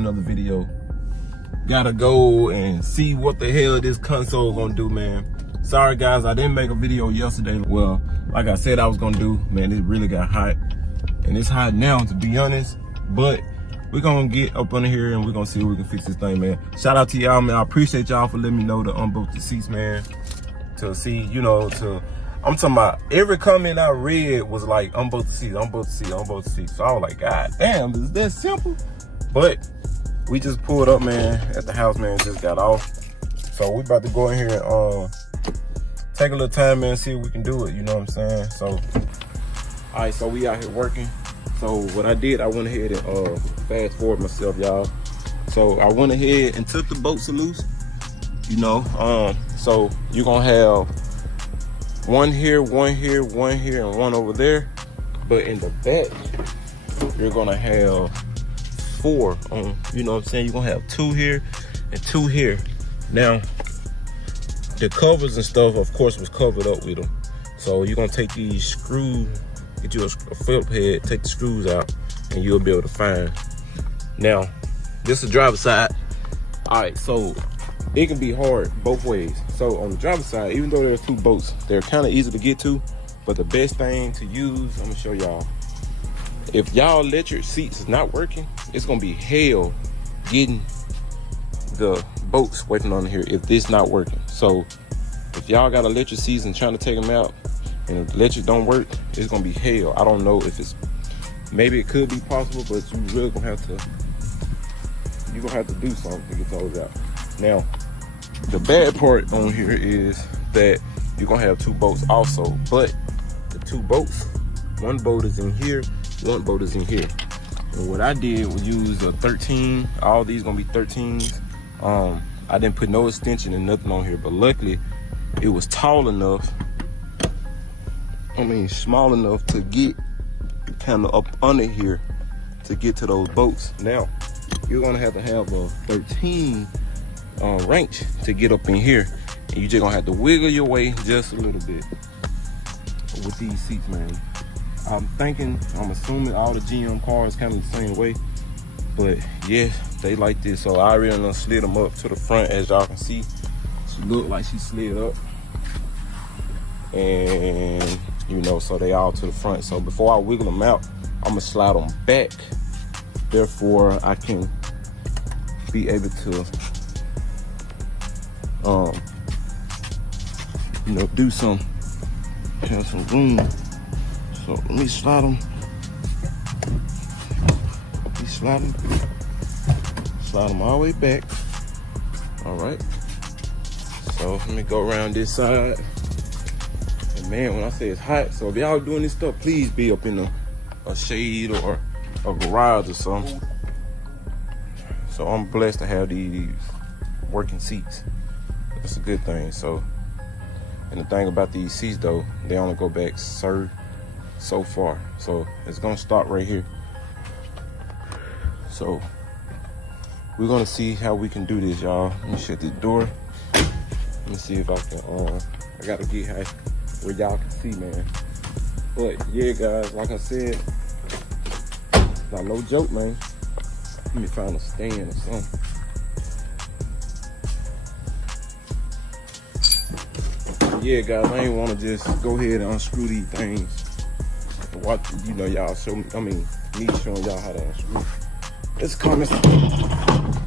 another video. Gotta go and see what the hell this console gonna do, man. Sorry guys, I didn't make a video yesterday. Well, like I said I was gonna do, man, it really got hot. And it's hot now, to be honest. But we're gonna get up under here and we're gonna see if we can fix this thing, man. Shout out to y'all, man. I appreciate y'all for letting me know to unbolt the seats, man. To see, you know, I'm talking about every comment I read was like, unbolt the seats, unbolt the seats, unbolt the seats. So I was like, God damn, is that simple? But we just pulled up, man, at the house, man, just got off. So we about to go in here and take a little time, man, see if we can do it, you know what I'm saying? So, all right, so we out here working. So what I did, I went ahead and fast forward myself, y'all. So I went ahead and took the bolts loose, you know. So you're gonna have one here, one here, one here, and one over there. But in the back, you're gonna have 4 on, you know what I'm saying? You're gonna have 2 here and 2 here. Now, the covers and stuff, of course, was covered up with them. So you're gonna take these screws, get you a Phillips head, take the screws out, and you'll be able to find. Now, this is the driver's side. All right, so it can be hard both ways. So on the driver's side, even though there's 2 bolts, they're kind of easy to get to, but the best thing to use, I'm gonna show y'all. If y'all electric seats is not working, it's gonna be hell getting the bolts waiting on here if this not working. So if y'all got electric seats and trying to take them out, and if the electric don't work, it's gonna be hell. I don't know if it's, maybe it could be possible, but you really gonna have to, you're gonna have to do something to get those out. Now, the bad part on here is that you're gonna have 2 bolts also, but the 2 bolts, one bolt is in here, one bolt is in here. And what I did was use a 13, all these gonna be 13s. I didn't put no extension and nothing on here, but luckily it was tall enough, I mean small enough to get kind of up under here to get to those bolts. Now, you're gonna have a 13 wrench to get up in here, and you just gonna have to wiggle your way just a little bit with these seats, man. I'm assuming all the GM cars kind of the same way, but yeah, they like this. So I already done slid them up to the front, as y'all can see. She look like she slid up, and you know, so they all to the front. So before I wiggle them out, I'm gonna slide them back, therefore I can be able to you know, have some room. So let me slide them. Slide them all the way back. All right. So let me go around this side. And man, when I say it's hot, so if y'all doing this stuff, please be up in a shade or a garage or something. So I'm blessed to have these working seats. That's a good thing. So, and the thing about these seats though, they only go back so far. So it's gonna stop right here. So we're gonna see how we can do this, y'all. Let me shut this door. Let me see if I can, I gotta get high where y'all can see, man. But yeah, guys, like I said, not no joke, man. Let me find a stand or something. Yeah, guys, I ain't wanna just go ahead and unscrew these things. Watch, you know, y'all show me, I mean, me showing y'all how to unscrew. It's common sense.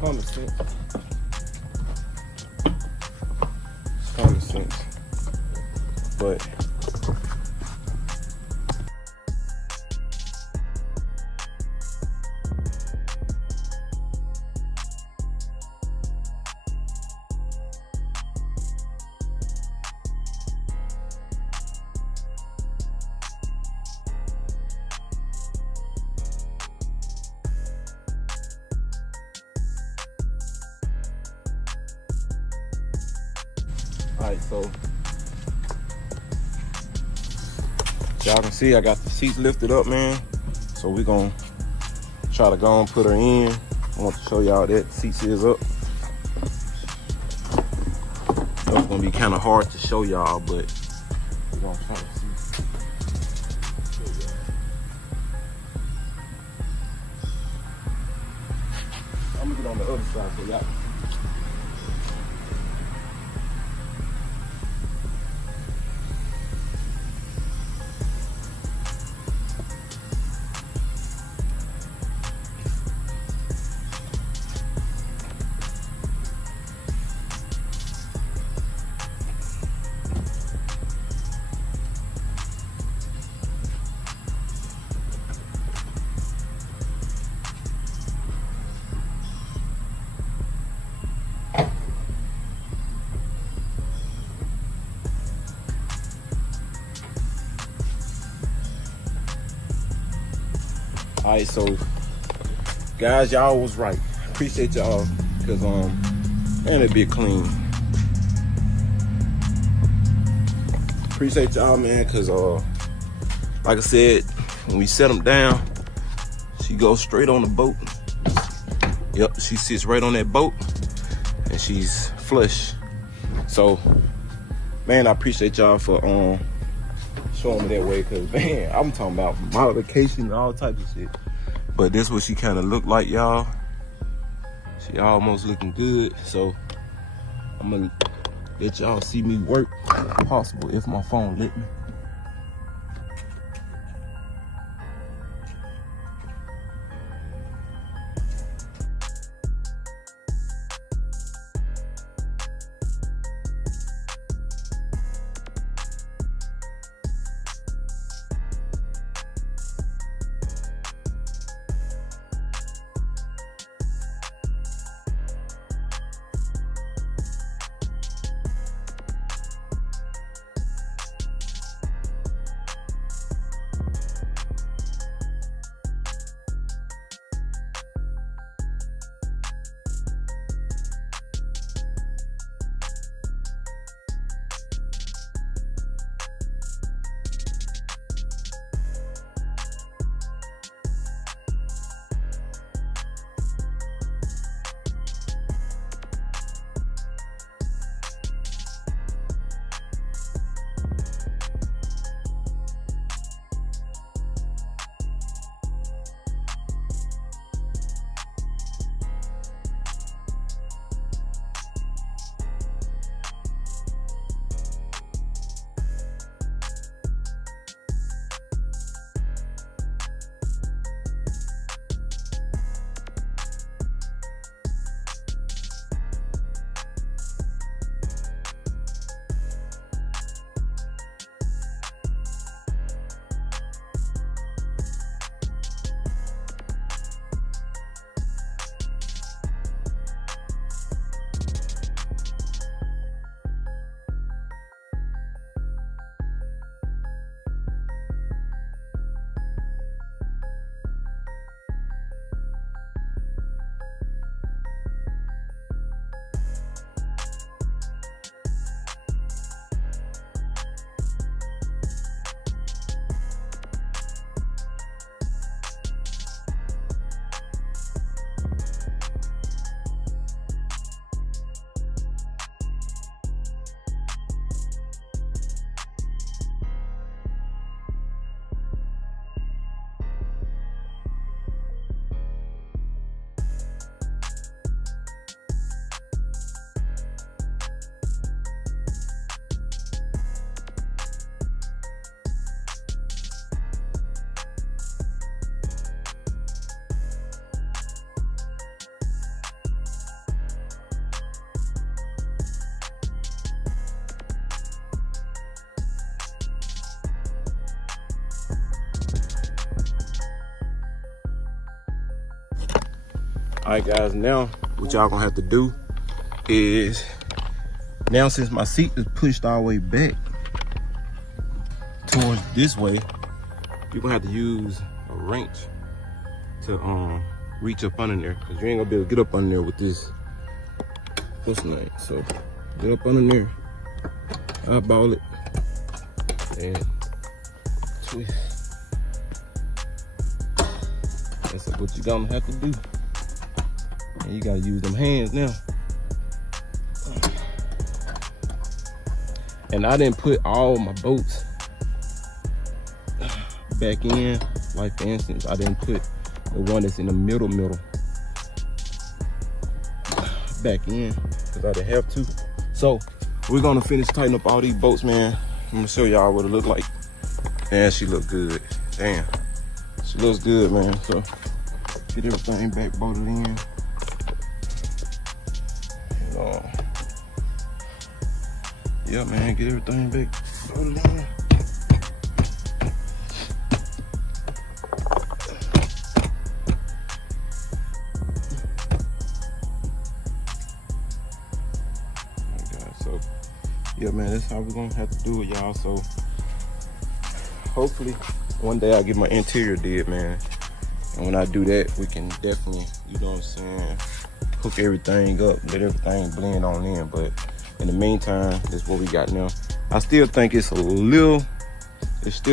Common sense. It's common sense. But all right, so y'all can see I got the seats lifted up, man. So we're gonna try to go and put her in. I want to show y'all that the seats is up. That's gonna be kind of hard to show y'all, but we're gonna try to see. I'm gonna get on the other side for y'all. All right, so guys, y'all was right. Appreciate y'all, cause man, it be clean. Appreciate y'all, man, cause like I said, when we set them down, she goes straight on the boat. Yep, she sits right on that boat, and she's flush. So, man, I appreciate y'all for showing me that way, cause man, I'm talking about modification and all types of shit. But this what she kind of looked like, y'all. She almost looking good, so I'm gonna let y'all see me work if possible, if my phone let me. All right, guys, now what y'all gonna have to do is, now since my seat is pushed all the way back towards this way, you're gonna have to use a wrench to reach up under there, because you ain't gonna be able to get up under there with this name. So get up under there, eyeball it, and twist. That's what you're gonna have to do. And you gotta use them hands now. And I didn't put all my bolts back in. Like for instance, I didn't put the one that's in the middle. back in because I didn't have to. So we're gonna finish tightening up all these bolts, man. I'm gonna show y'all what it look like. Man, she look good. Damn, she looks good, man. So get everything back bolted in. Yeah, man, get everything back bolted in. So yeah, man, that's how we're gonna have to do it, y'all. So hopefully one day I'll get my interior did, man. And when I do that, we can definitely, you know what I'm saying, hook everything up, let everything blend on in. But in the meantime, this is what we got now. I still think it's still a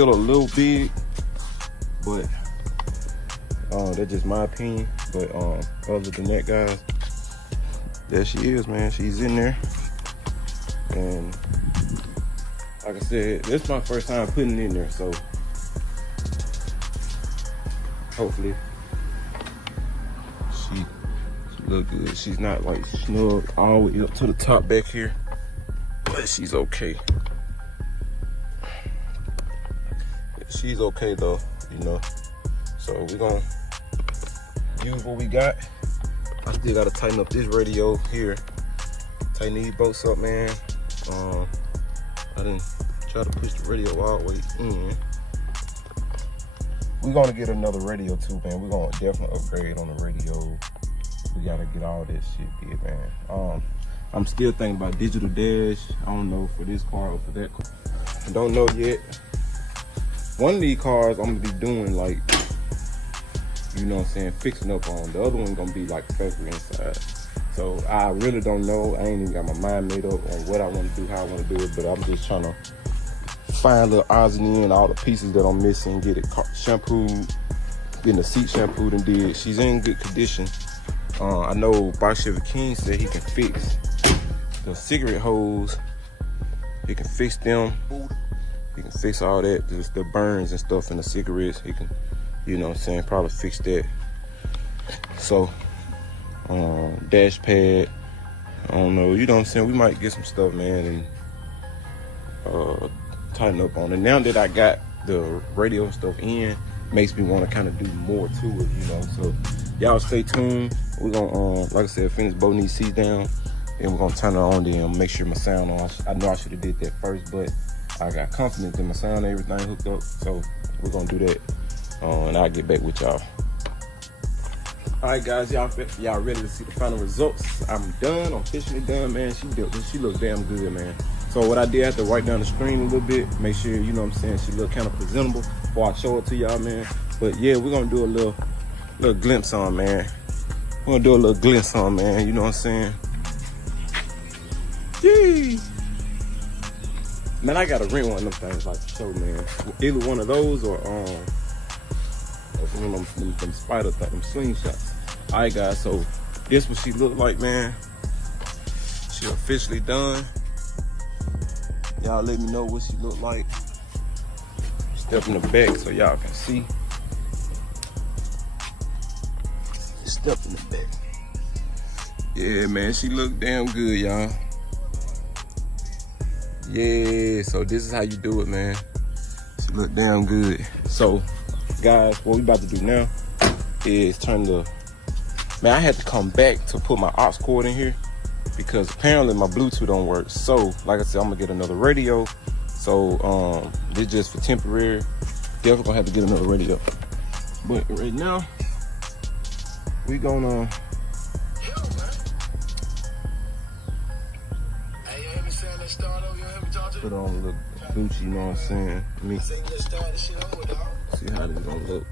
little big, but that's just my opinion. But other than that, guys, there she is, man. She's in there. And like I said, this is my first time putting it in there, so hopefully she look good. She's not like snug all the way up to the top back here, but she's okay. She's okay though, you know. So we're gonna use what we got. I still gotta tighten up this radio here. Tighten these bolts up, man. I didn't try to push the radio all the way in. We're gonna get another radio too, man. We're gonna definitely upgrade on the radio. We gotta get all this shit did, man. I'm still thinking about digital dash. I don't know for this car or for that car. I don't know yet. One of these cars I'm gonna be doing like, you know what I'm saying, fixing up on. The other one gonna be like factory inside. So I really don't know. I ain't even got my mind made up on what I want to do, how I want to do it. But I'm just trying to find little odds and ends, all the pieces that I'm missing, get it shampooed, getting the seat shampooed and did. She's in good condition. I know Chevy King said he can fix the cigarette holes. He can fix them. He can fix all that, just the burns and stuff in the cigarettes. He can, you know what I'm saying, probably fix that. So dash pad, I don't know, you know what I'm saying, we might get some stuff, man, and tighten up on it. Now that I got the radio and stuff in, makes me want to kind of do more to it, you know. So y'all stay tuned. We're gonna like I said, finish bolting these seats down, and we're gonna turn it on then, make sure my sound on. I know I should have did that first, but I got confidence in my sound and everything hooked up, so we're gonna do that, and I'll get back with y'all. All right, guys, y'all ready to see the final results? I'm done. I'm officially done, man. She looks damn good, man. So what I did, I had to write down the screen a little bit, make sure, you know what I'm saying, she look kind of presentable before I show it to y'all, man. But yeah, we're gonna do a little glimpse on, man. We're gonna do a little glimpse on, man. You know what I'm saying? Yee! Man, I gotta rent one of them things like the show, man. Either one of those or one of them spider things, them slingshots. All right, guys, so this what she look like, man. She officially done. Y'all let me know what she look like. Step in the back so y'all can see. Step in the back. Yeah, man, she look damn good, y'all. Yeah, so this is how you do it, man. She look damn good. So guys, what we about to do now is turn the, man, I had to come back to put my aux cord in here because apparently my Bluetooth don't work. So like I said, I'm gonna get another radio. So this just for temporary. Definitely gonna have to get another radio. But right now we gonna put on a little Gucci, you know what I'm saying? Let me see how this gonna look.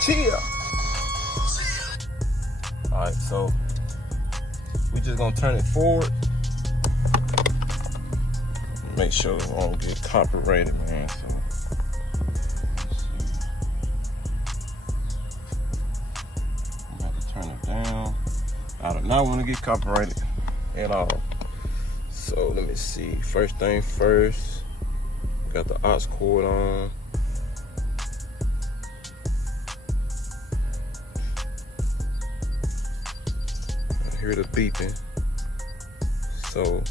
Chill. All right, so we just gonna turn it forward. Make sure it won't get copyrighted, man. So I'm about to turn it down. I do not want to get copyrighted at all. So let me see. First thing first, got the aux cord on. hear the beeping. So,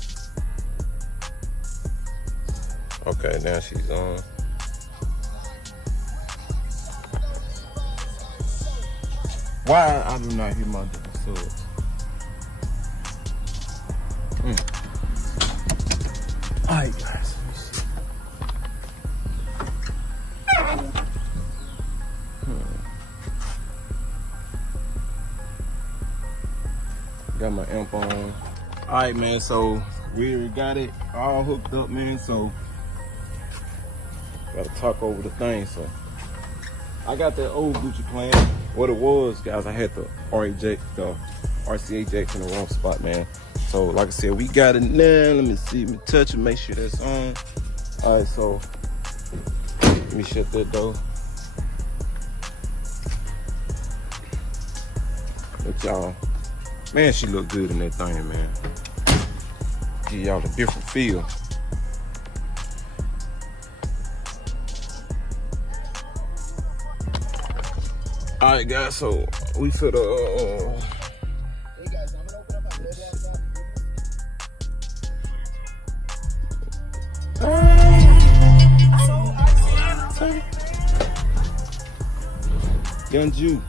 okay, now she's on. Why I do not hear my double subs? Alright, guys, let me see. Got my amp on. Alright, man, so we already got it all hooked up, man, so gotta talk over the thing. So I got that old Gucci plan. What it was, guys, I had the RCA jacks in the wrong spot, man. So like I said, we got it now. Let me see, let me touch it, make sure that's on. Alright, so let me shut that door. Look, y'all. Man, she look good in that thing, man. Give y'all a different feel. All right, guys, so we for the hey guys, I'm gonna open up my Young Jew.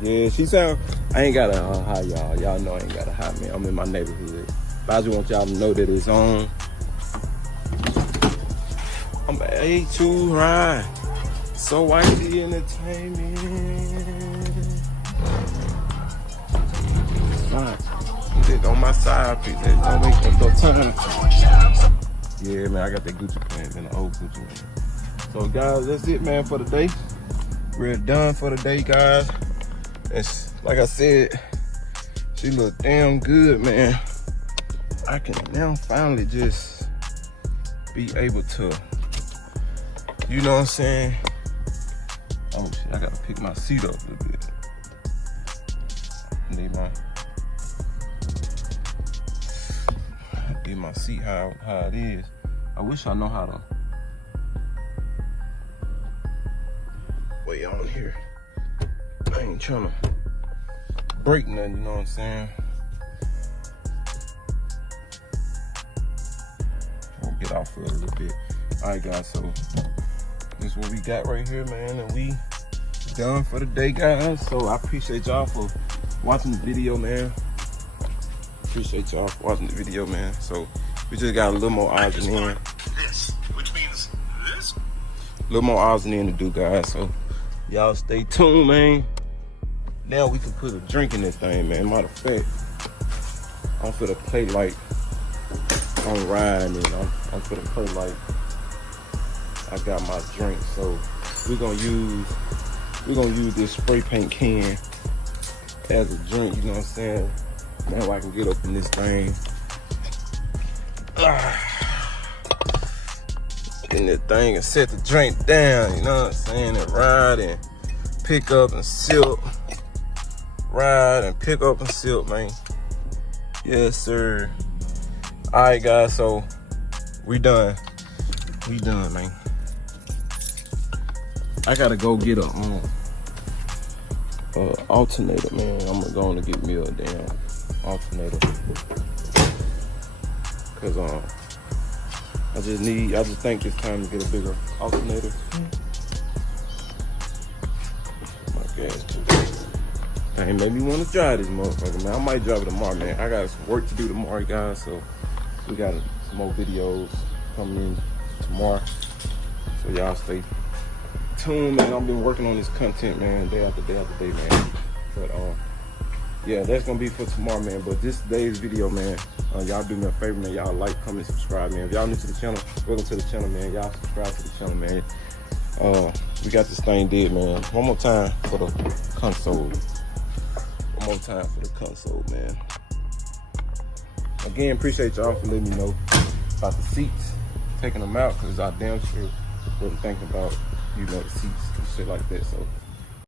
Yeah, she sound. I ain't got a hi, y'all. Y'all know I ain't got a hi, man. I'm in my neighborhood. But I just want y'all to know that it's on. I'm at A2 ride. So wifey entertainment. Fine. It's on my side piece. Don't wait no time. Yeah, man, I got that Gucci plan, man, the old Gucci man. So guys, that's it, man, for the day. We're done for the day, guys. It's like I said, she look damn good, man. I can now finally just be able to, you know what I'm saying? Oh shit, I gotta pick my seat up a little bit. Need my seat how it is. I wish I know how to way on here. I ain't trying to break nothing, you know what I'm saying? We'll get off of it a little bit. Alright guys, so this is what we got right here, man, and we done for the day, guys. So I appreciate y'all for watching the video, man. Appreciate y'all for watching the video, man. So we just got a little more oxygen in. Which means this? A little more oxygen in to do, guys. So y'all stay tuned, man. Now we can put a drink in this thing, man. Matter of fact, I'm finna play like I'm riding, and I'm finna play like I got my drink. So we're gonna use this spray paint can as a drink, you know what I'm saying? Now I can get up in this thing. In this thing and set the drink down, you know what I'm saying? And ride and pick up and sip. Ride and pick up and sip, man. Yes, sir. All right, guys, so we done. We done, man. I gotta go get a alternator, man. I'm gonna go on and get me a damn alternator. Cause I just think it's time to get a bigger alternator. My gas too. Ain't made me want to drive this motherfucker, man. I might drive it tomorrow, man. I got some work to do tomorrow, guys. So we got some more videos coming in tomorrow. So y'all stay tuned, man. I've been working on this content, man, day after day after day, man. But yeah, that's gonna be for tomorrow, man. But this day's video, man, y'all do me a favor, man. Y'all like, comment, subscribe, man. If y'all new to the channel, welcome to the channel, man. Y'all subscribe to the channel, man. We got this thing dead, man. One more time for the console. One more time for the console, man. Again, appreciate y'all for letting me know about the seats, taking them out, because I damn sure wasn't thinking about, you know, the seats and shit like that. So